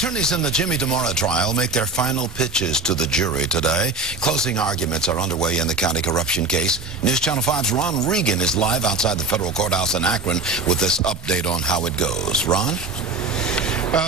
Attorneys in the Jimmy Dimora trial make their final pitches to the jury today. Closing arguments are underway in the county corruption case. News Channel 5's Ron Regan is live outside the federal courthouse in Akron with this update on how it goes. Ron?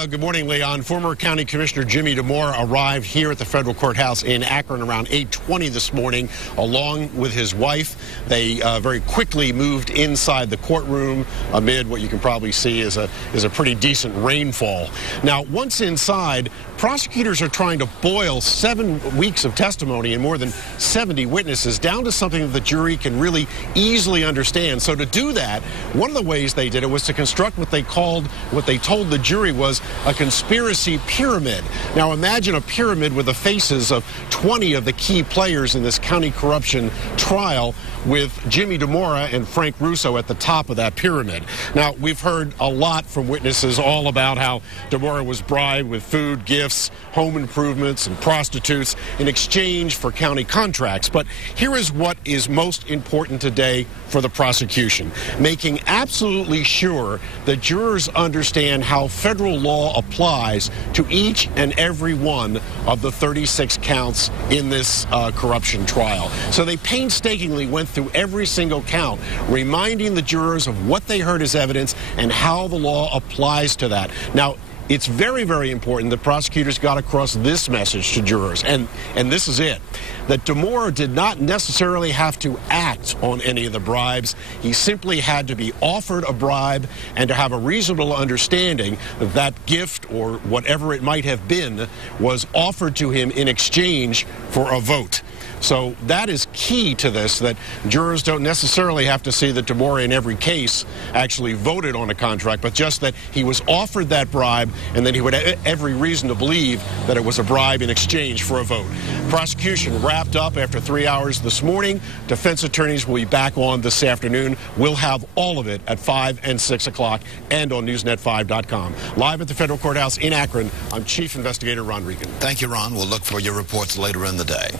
Good morning, Leon. Former County Commissioner Jimmy Dimora arrived here at the federal courthouse in Akron around 8:20 this morning, along with his wife. They very quickly moved inside the courtroom amid what you can probably see is a pretty decent rainfall. Now, once inside, prosecutors are trying to boil 7 weeks of testimony and more than 70 witnesses down to something that the jury can really easily understand. So to do that, one of the ways they did it was to construct what they told the jury was a conspiracy pyramid. Now imagine a pyramid with the faces of 20 of the key players in this county corruption trial, with Jimmy Dimora and Frank Russo at the top of that pyramid. Now, we've heard a lot from witnesses all about how Dimora was bribed with food, gifts, home improvements, and prostitutes in exchange for county contracts. But here is what is most important today for the prosecution: making absolutely sure that jurors understand how federal law applies to each and every one of the 36 counts in this corruption trial. So they painstakingly went through every single count, reminding the jurors of what they heard as evidence and how the law applies to that. Now, it's very, very important that prosecutors got across this message to jurors, and this is it: that Dimora did not necessarily have to act on any of the bribes. He simply had to be offered a bribe and to have a reasonable understanding that that gift, or whatever it might have been, was offered to him in exchange for a vote. So that is key to this, that jurors don't necessarily have to see that Dimora in every case actually voted on a contract, but just that he was offered that bribe and that he would have every reason to believe that it was a bribe in exchange for a vote. Prosecution wrapped up after 3 hours this morning. Defense attorneys will be back on this afternoon. We'll have all of it at 5 and 6 o'clock and on NewsNet5.com. Live at the federal courthouse in Akron, I'm Chief Investigator Ron Regan. Thank you, Ron. We'll look for your reports later in the day.